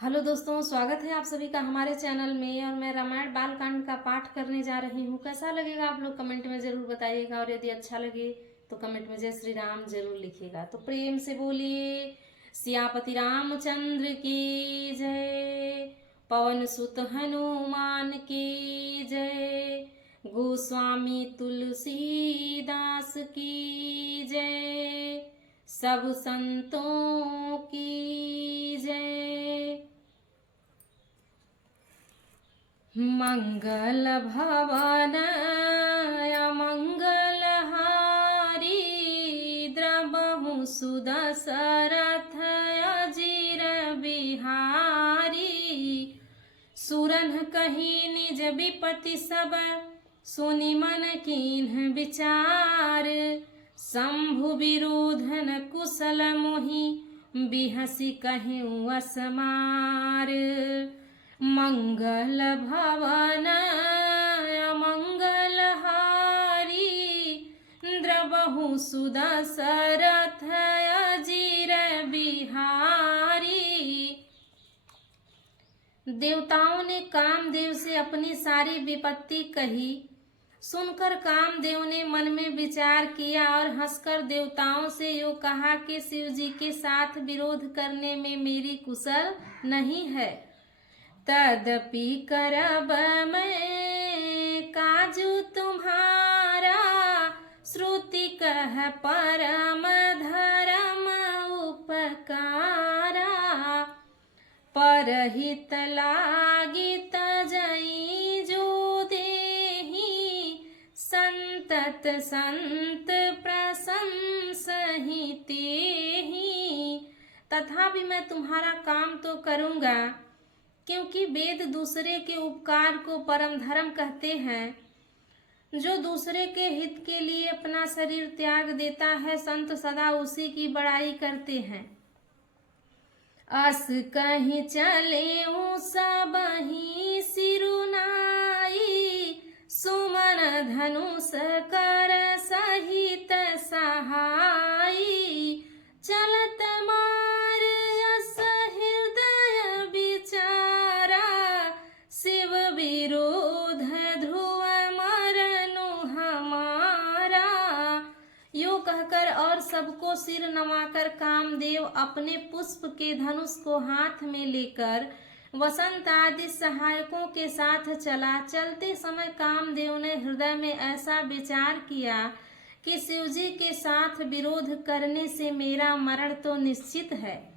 Hello दोस्तों, स्वागत है आप सभी का हमारे चैनल में। और मैं रामायण बालकांड का पाठ करने जा रही हूँ। कैसा लगेगा आप लोग कमेंट में ज़रूर बताइएगा, और यदि अच्छा लगे तो कमेंट में जय श्री राम जरूर लिखिएगा। तो प्रेम से बोलिए सियापति रामचंद्र की जय, पवन सुत हनुमान की जय, गोस्वामी तुलसीदास की जय, सब संतों की जय। मंगल भवन मंगल हारी, द्रबहु सुदशरथ अजीर बिहारी, सुरन कही निज विपति सब, सुनि मन कीन्ह विचार, शंभु विरोधन कुशल मोहि, बिहसी कहेउ असमार। मंगल भवन मंगल हारी, द्रबहु सुदशरथ अजीर बिहारी। देवताओं ने कामदेव से अपनी सारी विपत्ति कही। सुनकर कामदेव ने मन में विचार किया और हंसकर देवताओं से यो कहा कि शिव जी के साथ विरोध करने में मेरी कुशल नहीं है। तदपि करब मैं काजू तुम्हारा, श्रुति कह परम धर्म उपकारा, परहित लागित जई जो देहि, संतत संत प्रशंसहि तेहि। तथापि मैं तुम्हारा काम तो करूँगा, क्योंकि वेद दूसरे के उपकार को परम धर्म कहते हैं। जो दूसरे के हित के लिए अपना शरीर त्याग देता है, संत सदा उसी की बड़ाई करते हैं। अस कहीं चले सबहि सिरुनाई, सुमन धनुष कर सहित सहाई, चलत मार यस हृदय विचारा, शिव विरोध ध्रुव मरनु हमारा। यो कहकर और सबको सिर नवाकर कामदेव अपने पुष्प के धनुष को हाथ में लेकर वसंत आदि सहायकों के साथ चला। चलते समय कामदेव ने हृदय में ऐसा विचार किया कि शिवजी के साथ विरोध करने से मेरा मरण तो निश्चित है।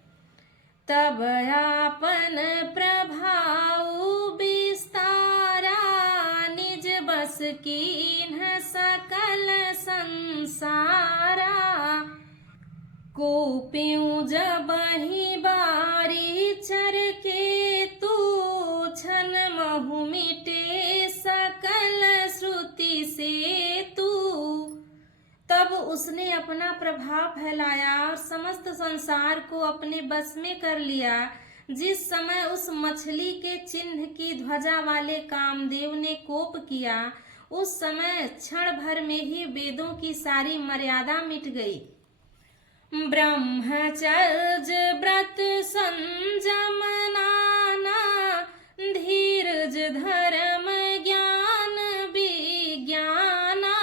तब आपन प्रभाव विस्तारा, निज बस कीन्ह सकल संसारा, कोपियूं जबहि बारी चर के तू, छन महु मिटे सकल श्रुति से तू। तब उसने अपना प्रभाव फैलाया और समस्त संसार को अपने बस में कर लिया। जिस समय उस मछली के चिन्ह की ध्वजा वाले कामदेव ने कोप किया, उस समय क्षण भर में ही वेदों की सारी मर्यादा मिट गई। ब्रह्मचर्य व्रत संयम नाना, धीरज धर्म ज्ञान विज्ञाना,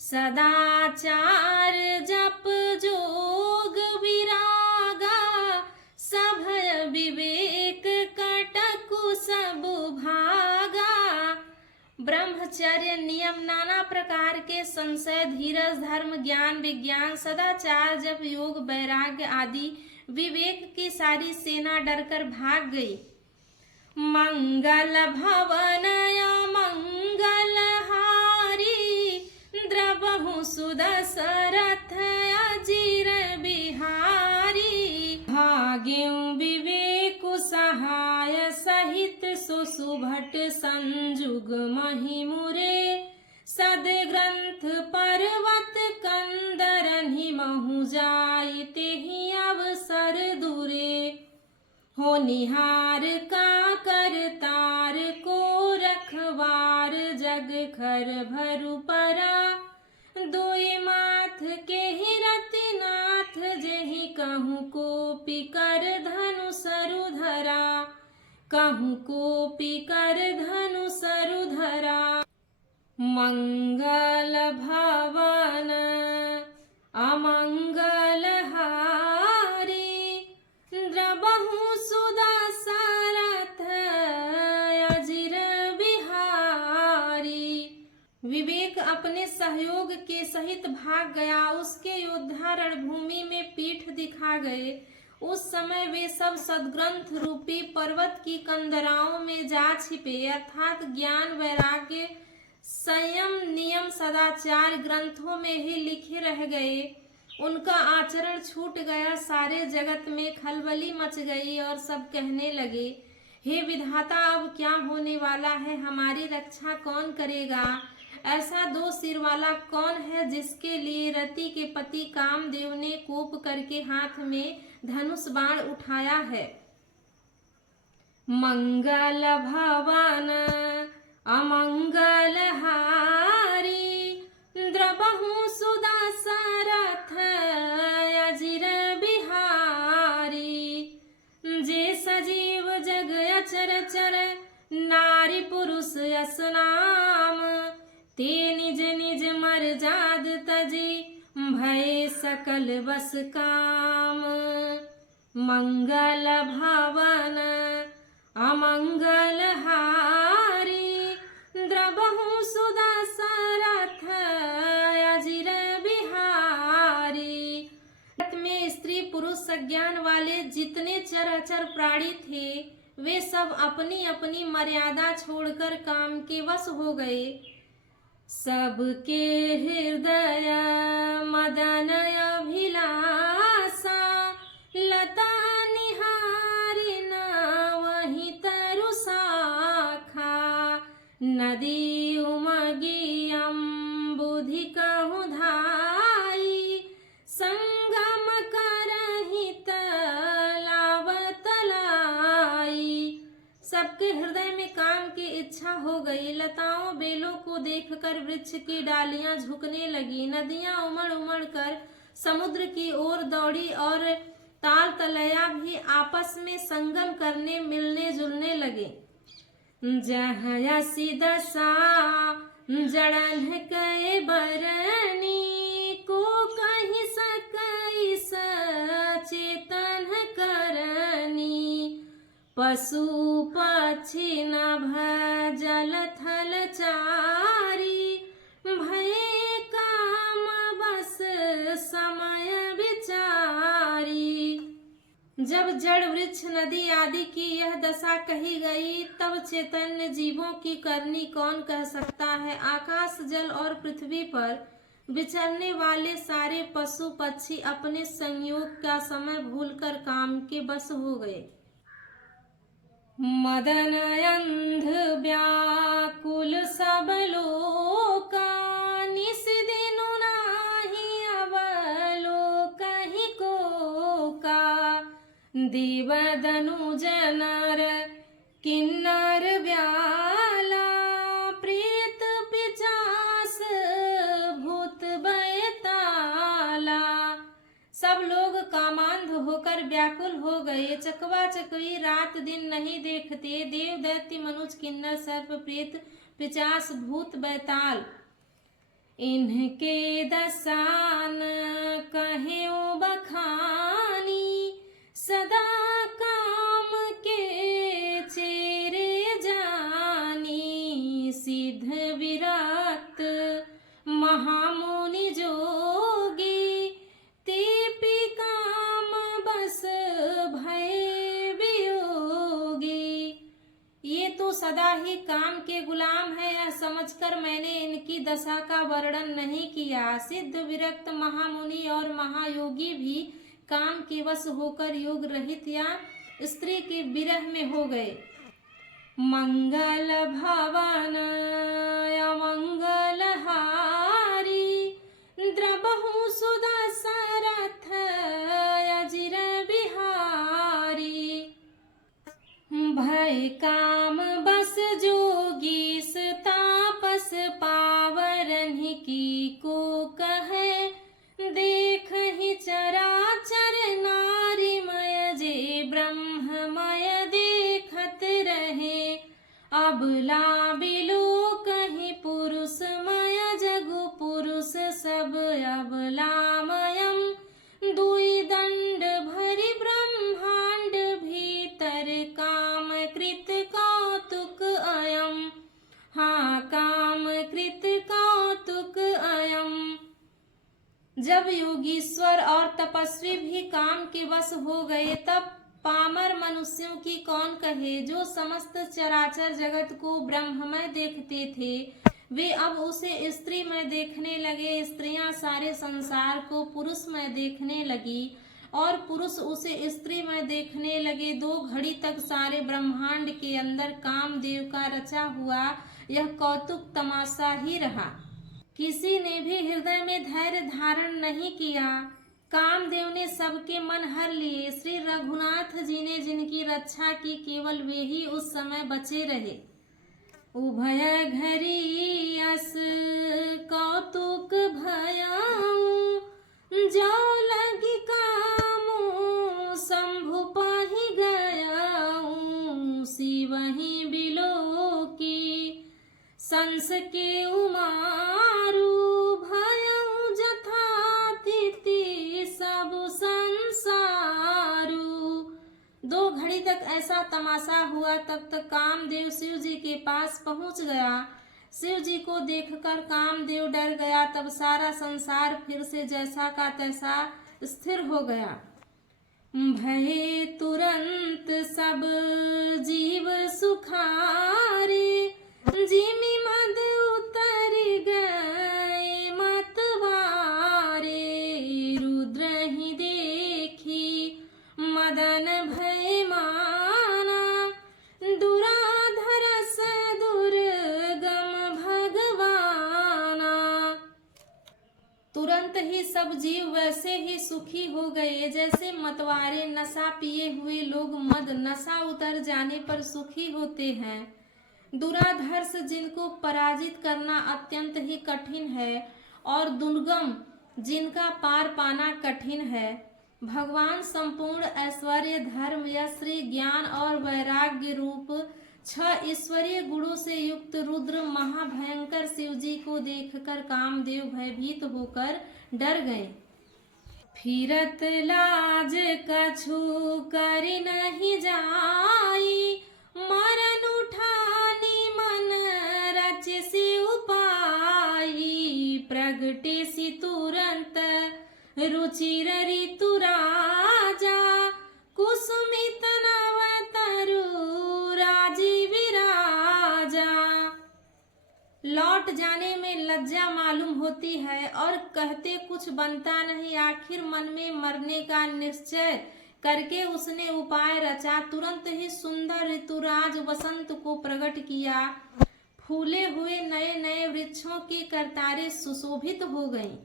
सदाचार जप जोग विरागा, सभय विवेक कटकु सब भागा। ब्रह्मचर्य नियम, नाना प्रकार के संशय, धीरज, धर्म, ज्ञान, विज्ञान, सदाचार, जप, योग, वैराग्य आदि विवेक की सारी सेना डरकर भाग गई। मंगल भवन मंगल हारी, द्रबहु सुदशरथ अजीर बिहारी, भाग्यु विवेकु सहाय सहित, सुसुभट संजुग महिमुरे, सदग्रंथ पर्वत कंदरहि महु जाई, तेहि अवसर दुरे, हो निहार का करतार को रखवार, जग खर भरु परा, दुई माथ के हिरति नाथ, जेहि कहूँ को पिकर धनु सरु धरा। कहूँ कोपी कर धनु सरुधरा मंगल भवन अमंगल हारी द्रबहु सुदशरथ अजिर बिहारी। विवेक अपने सहयोग के सहित भाग गया, उसके योद्धा रणभूमि में पीठ दिखा गए। उस समय वे सब सद्ग्रंथ रूपी पर्वत की कंदराओं में जा छिपे, अर्थात ज्ञान वैराग्य संयम नियम सदाचार ग्रंथों में ही लिखे रह गए। उनका आचरण छूट गया, सारे जगत में खलबली मच गई और सब कहने लगे, हे विधाता, अब क्या होने वाला है? हमारी रक्षा कौन करेगा? ऐसा दो सिर वाला कौन है जिसके लिए रति के पति कामदेव ने कोप करके हाथ में धनुष बाण उठाया है? मंगल भवन अमंगल हारी द्रबहु सुदशरथ अजिर बिहारी। जे सजीव जग अचर चर नारी पुरुष यस नाम, ते निज निज मर जाद तजी भय सकल बस काम। मंगल भवन अमंगल हारी द्रबहु सुदशरथ अजिर बिहारी। भारत में स्त्री पुरुष सज्ञान वाले जितने चराचर प्राणी थे, वे सब अपनी अपनी मर्यादा छोड़कर काम के वश हो गए। सबके हृदय मदन अभिलाषा, लता निहारी न वही तरु शाखा। नदी उमगी अम्बुधि कहूँ धाई, संगम करहि तलाव तलाई। सबके हृदय में काम की इच्छा हो गई। लताओं बेलों को देखकर वृक्ष की डालियां झुकने लगी, नदियां उमड़ उमड़ कर समुद्र की ओर दौड़ी और ताल तलैया भी आपस में संगम करने मिलने जुलने लगे। जहयसी दशा जड़न कई बरनी, को कहीं सकई सचेतन करनी। पशु पक्षी नभ जल थल चारी, भय काम बस समय विचारी। जब जड़ वृक्ष नदी आदि की यह दशा कही गई, तब चैतन्य जीवों की करनी कौन कह सकता है। आकाश जल और पृथ्वी पर विचरने वाले सारे पशु पक्षी अपने संयोग का समय भूलकर काम के बस हो गए। मदन अंध व्याकुल सब लोका, निस दिन नाही अवलोकहि कोका। देव दनुज नर किन्नर व्याला, प्रेत पिशाच भूत बैताला। सब लोग कामांध होकर व्याकुल हो गए, चकवा चकवी रात दिन नहीं देखते। देव दैत्य मनुष्य किन्नर सर्प प्रेत पिशाच भूत बैताल, इनके दसान कहे बखानी। सदा काम के चेरे जानी, सिद्ध विरक्त महामुनि जोगी। तेपी काम बस भय वियोगी। ये तो सदा ही काम के गुलाम है, यह समझकर मैंने इनकी दशा का वर्णन नहीं किया। सिद्ध विरक्त महामुनि और महायोगी भी काम के वश होकर योग रहित या स्त्री के विरह में हो गए। मंगल भवन अमंगल हारी, द्रबहु सुदशरथ अजिर बिहारी। भय काम बस जोगीस तापस पावरहि की को कहे। देख ही चराचर नारीमय जे ब्रह्ममय देखत अबला बिलो कहीं पुरुषमय जगु पुरुष सब अबलामयम दुई दंड भरि ब्रह्मांड भीतर काम कृत कौतुक अयम। हाँ, काम कृत कौतुक अयम। जब योगीश्वर और तपस्वी भी काम के वश हो गए तब पामर मनुष्यों की कौन कहे। जो समस्त चराचर जगत को ब्रह्ममय देखते थे वे अब उसे स्त्री में देखने लगे। स्त्रियां सारे संसार को पुरुष में देखने लगी और पुरुष उसे स्त्री में देखने लगे। 2 घड़ी तक सारे ब्रह्मांड के अंदर कामदेव का रचा हुआ यह कौतुक तमाशा ही रहा। किसी ने भी हृदय में धैर्य धारण नहीं किया। कामदेव ने सबके मन हर लिए। श्री रघुनाथ जी ने जिनकी रक्षा की केवल वे ही उस समय बचे रहे। उभय घरी अस कौतुक भयाऊं जो लगी कामो शंभु पाहि गयाऊं। शिवहि बिलो की संस के उमारू भयऊं जथा तिथि सब संसारू। 2 घड़ी तक ऐसा तमाशा हुआ। तब तक कामदेव शिव जी के पास पहुंच गया। शिव जी को देखकर कामदेव डर गया। तब सारा संसार फिर से जैसा का तैसा स्थिर हो गया। भये तुरंत सब जीव सुखारे जिमि मद उतर गए मतवारे। रुद्र ही देखी मदन भय माना दुराधर से दुर्गम भगवाना। तुरंत ही सब जीव वैसे ही सुखी हो गए जैसे मतवारे नशा पिए हुए लोग मद नशा उतर जाने पर सुखी होते हैं। दुराधर्ष जिनको पराजित करना अत्यंत ही कठिन है और दुर्गम जिनका पार पाना कठिन है। भगवान संपूर्ण ऐश्वर्य धर्म यश श्री ज्ञान और वैराग्य रूप 6 ईश्वरीय गुणों से युक्त रुद्र महाभयंकर शिव जी को देखकर कामदेव भयभीत होकर डर गए। फिरत लाज कछु करि नहीं जाई मरण उठानी मन रच से उपाई। प्रगटे सी तुरंत रुचिर ऋतु राजा कुसुमित नव तरु राजीव राजा। लौट जाने में लज्जा मालूम होती है और कहते कुछ बनता नहीं। आखिर मन में मरने का निश्चय करके उसने उपाय रचा। तुरंत ही सुंदर ऋतुराज वसंत को प्रकट किया। फूले हुए नए नए वृक्षों की करतारें सुशोभित हो गईं।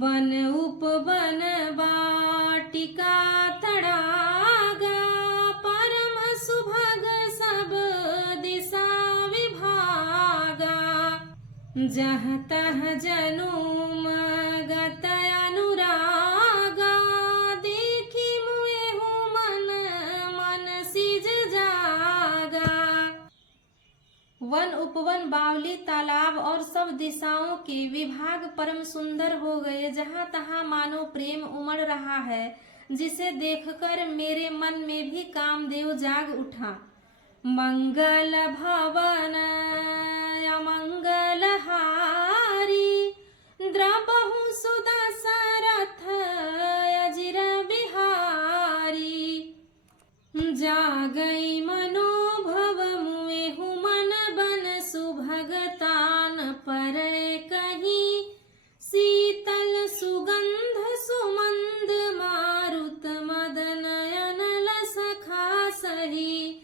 वन उपवन वाटिका तड़ागा परम सुभग सब दिशा विभागा। जहाँ तह जनुम गत अनुरागा देखी मुए हूँ मन सिज जागा। वन उपवन बावली तालाब और सब दिशाओं के विभाग परम सुंदर हो गए। जहाँ तहाँ मानो प्रेम उमड़ रहा है जिसे देखकर मेरे मन में भी कामदेव जाग उठा। मंगल भवन अमंगल हारी द्रबहु सुदशरथ अजिर बिहारी। जागई मनोभव मुए हूँ मन बन सुभगतान पर कहीं। शीतल सुगंध सुमंद मारुत मदन अनल सखा सही।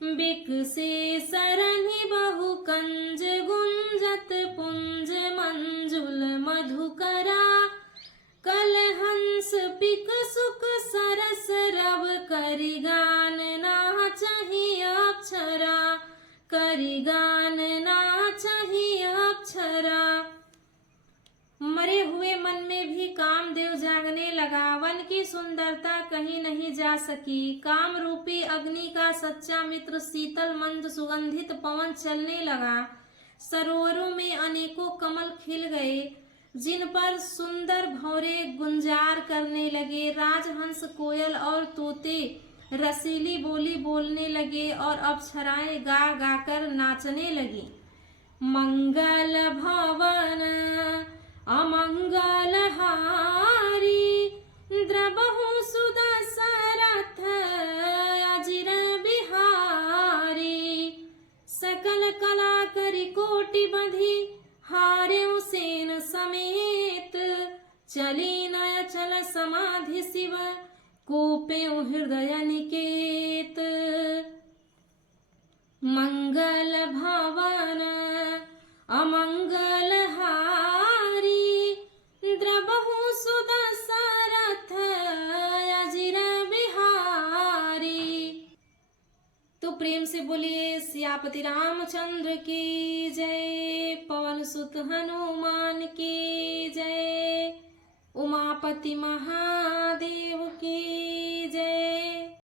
बिकसे सरनि बहु कंज गुंजत पुंज मंजुल मधुकरा। कलहंस पिक सुख सरस रव करि गान नाचहि अप्सरा। करि गान नाचहि अप्सरा। मरे हुए मन में भी कामदेव जागने लगा। वन की सुंदरता कहीं नहीं जा सकी। काम रूपी अग्नि का सच्चा मित्र शीतल मंद सुगंधित पवन चलने लगा। सरोवरों में अनेकों कमल खिल गए, जिन पर सुंदर भौरे गुंजार करने लगे। राजहंस, कोयल और तोते रसीली बोली बोलने लगे और अप्सराएं गा गाकर नाचने लगी। मंगल भवन अमंगल हारी, द्रबहु सुदशरथ अजिर बिहारी। सकल कला करि कोटि बंधी, हारेउ सेन समेत। चली नय चल समाधि शिव, कोपेउ हृदय निकेत। मंगल भवन अमंगल हारी, द्रबहु सुदशरथ अजिर बिहारी। तो प्रेम से बोलिए सियापति रामचंद्र की जय, पवन सुत हनुमान की जय, उमापति महादेव की जय।